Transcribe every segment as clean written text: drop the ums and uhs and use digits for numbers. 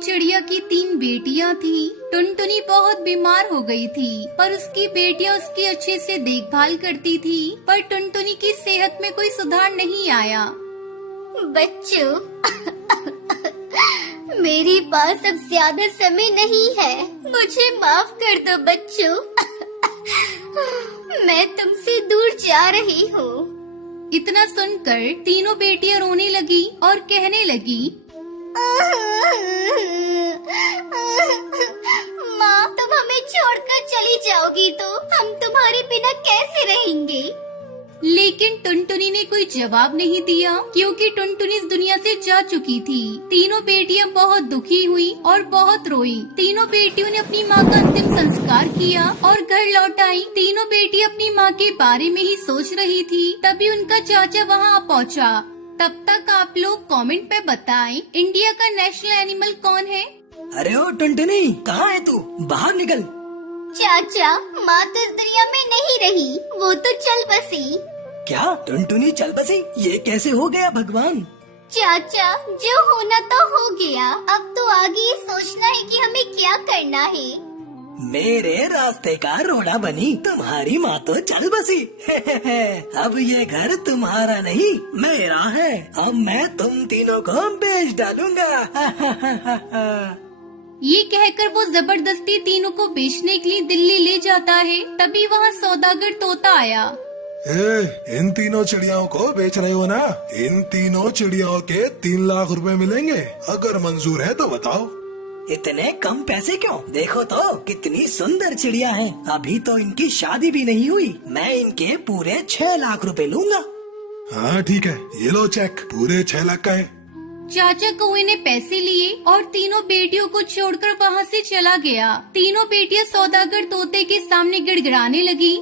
चिड़िया की 3 बेटियां थी। टुनटुनी बहुत बीमार हो गई थी, पर उसकी बेटियां उसकी अच्छे से देखभाल करती थी। पर टुनटुनी की सेहत में कोई सुधार नहीं आया। बच्चों, मेरे पास अब ज्यादा समय नहीं है, मुझे माफ कर दो बच्चों। मैं तुमसे दूर जा रही हूँ। इतना सुनकर तीनों बेटियां रोने लगी और कहने लगी, माँ, तुम हमें छोड़कर चली जाओगी तो हम तुम्हारे बिना कैसे रहेंगे? लेकिन टुनटुनी ने कोई जवाब नहीं दिया, क्योंकि टुनटुनी इस दुनिया से जा चुकी थी। तीनों बेटियां बहुत दुखी हुई और बहुत रोई। तीनों बेटियों ने अपनी माँ का अंतिम संस्कार किया और घर लौट आई। तीनों बेटियां अपनी माँ के बारे में ही सोच रही थी, तभी उनका चाचा वहाँ आ पहुँचा। तब तक आप लोग कमेंट पे बताएं, इंडिया का नेशनल एनिमल कौन है? अरे ओ टुनटुनी, कहाँ है तू? बाहर निकल। चाचा, माँ तो इस दुनिया में नहीं रही, वो तो चल बसी। क्या टुनटुनी चल बसी? ये कैसे हो गया भगवान? चाचा, जो होना तो हो गया, अब तो आगे ये सोचना है कि हमें क्या करना है। मेरे रास्ते का रोड़ा बनी, तुम्हारी माँ तो चल बसी। अब ये घर तुम्हारा नहीं, मेरा है। अब मैं तुम तीनों को बेच डालूंगा। ये कहकर वो जबरदस्ती तीनों को बेचने के लिए दिल्ली ले जाता है। तभी वहाँ सौदागर तोता आया। इन तीनों चिड़ियाओं को बेच रहे हो ना? इन तीनों चिड़ियाओं के 3 लाख रुपए मिलेंगे, अगर मंजूर है तो बताओ। इतने कम पैसे क्यों? देखो तो कितनी सुंदर चिड़िया है। अभी तो इनकी शादी भी नहीं हुई। मैं इनके पूरे 6 लाख रुपए लूंगा। हाँ ठीक है, ये लो चेक, पूरे 6 लाख का है। चाचा कौए ने पैसे लिए और तीनों बेटियों को छोड़कर वहाँ से चला गया। तीनों बेटियां सौदागर तोते के सामने गिड़गिड़ाने लगी,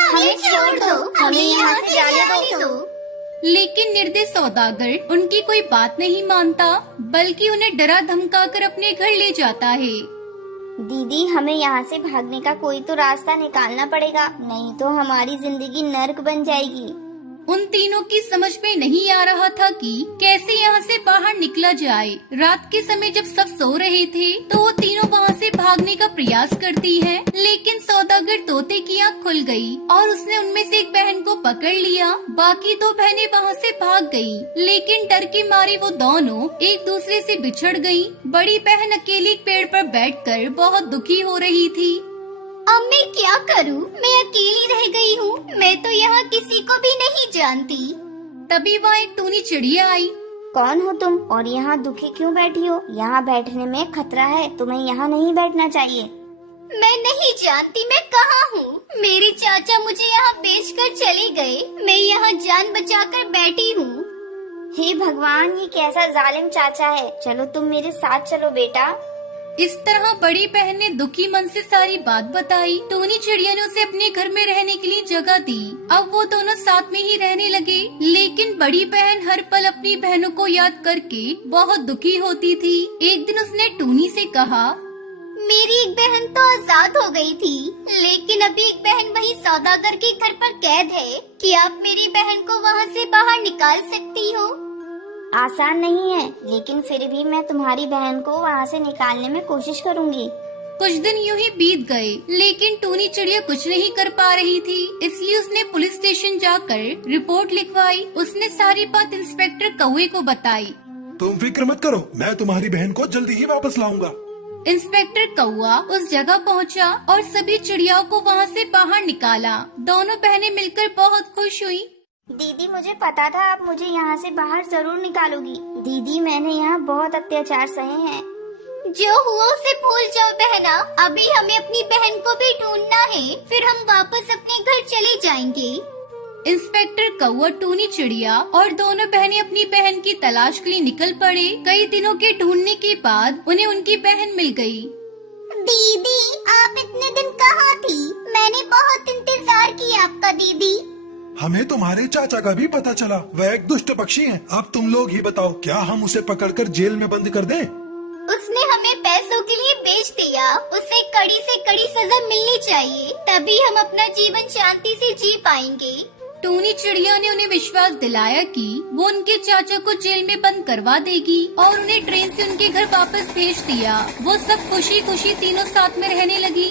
हमें छोड़ दो, हमें यहाँ से जाने दो। लेकिन निर्दयी सौदागर उनकी कोई बात नहीं मानता, बल्कि उन्हें डरा धमकाकर अपने घर ले जाता है। दीदी, हमें यहाँ से भागने का कोई तो रास्ता निकालना पड़ेगा, नहीं तो हमारी जिंदगी नर्क बन जाएगी। उन तीनों की समझ में नहीं आ रहा था कि कैसे यहाँ से बाहर निकला जाए। रात के समय जब सब सो रहे थे, तो वो तीनों वहाँ से भागने का प्रयास करती हैं, लेकिन सौदागर तोते की आँख खुल गई और उसने उनमें से एक बहन को पकड़ लिया। बाकी 2 बहनें वहाँ से भाग गयी, लेकिन डर के मारे वो दोनों एक दूसरे से बिछड़ गयी। बड़ी बहन अकेली पेड़ पर बैठकर बहुत दुखी हो रही थी। अब मैं क्या करूं? मैं अकेली रह गई हूँ। मैं तो यहाँ किसी को भी नहीं जानती। तभी वहाँ एक टूनी चिड़िया आई। कौन हो तुम और यहाँ दुखी क्यों बैठी हो? यहाँ बैठने में खतरा है, तुम्हें यहाँ नहीं बैठना चाहिए। मैं नहीं जानती मैं कहाँ हूँ। मेरे चाचा मुझे यहाँ बेचकर चले गए। मैं यहाँ जान बचाकर बैठी हूँ। हे भगवान, ये कैसा जालिम चाचा है। चलो तुम मेरे साथ चलो बेटा। इस तरह बड़ी बहन ने दुखी मन से सारी बात बताई। टूनी चिड़िया ने उसे अपने घर में रहने के लिए जगह दी। अब वो दोनों साथ में ही रहने लगे, लेकिन बड़ी बहन हर पल अपनी बहनों को याद करके बहुत दुखी होती थी। एक दिन उसने टूनी से कहा, मेरी एक बहन तो आजाद हो गई थी, लेकिन अभी एक बहन वही सौदागर के घर पर कैद है। कि आप मेरी बहन को वहाँ से बाहर निकाल सकती हो? आसान नहीं है, लेकिन फिर भी मैं तुम्हारी बहन को वहाँ से निकालने में कोशिश करूँगी। कुछ दिन यूं ही बीत गए, लेकिन टूनी चिड़िया कुछ नहीं कर पा रही थी। इसलिए उसने पुलिस स्टेशन जाकर रिपोर्ट लिखवाई। उसने सारी बात इंस्पेक्टर कौवे को बताई। तुम फिक्र मत करो, मैं तुम्हारी बहन को जल्दी ही वापस लाऊंगा। इंस्पेक्टर कौवा उस जगह पहुंचा और सभी चिड़ियाओं को वहां से बाहर निकाला। दोनों बहनें मिलकर बहुत खुश हुई। दीदी, मुझे पता था आप मुझे यहाँ से बाहर जरूर निकालोगी। दीदी, मैंने यहाँ बहुत अत्याचार सहे हैं। जो हुआ उसे भूल जाओ बहना। अभी हमें अपनी बहन को भी ढूंढना है, फिर हम वापस अपने घर चले जाएंगे। इंस्पेक्टर कौवा, टूनी चिड़िया और दोनों बहनें अपनी बहन की तलाश के लिए निकल पड़े। कई दिनों के ढूंढने के बाद उन्हें उनकी बहन मिल गई। दीदी, आप इतने दिन कहाँ थी? मैंने बहुत इंतजार किया आपका दीदी। हमें तुम्हारे चाचा का भी पता चला, वह एक दुष्ट पक्षी है। अब तुम लोग ही बताओ, क्या हम उसे पकड़कर जेल में बंद कर दें? उसने हमें पैसों के लिए बेच दिया। उसे कड़ी से कड़ी सजा मिलनी चाहिए, तभी हम अपना जीवन शांति से जी पाएंगे। टूनी चिड़िया ने उन्हें विश्वास दिलाया कि वो उनके चाचा को जेल में बंद करवा देगी और उन्हें ट्रेन से उनके घर वापस भेज दिया। वो सब खुशी खुशी तीनों साथ में रहने लगी।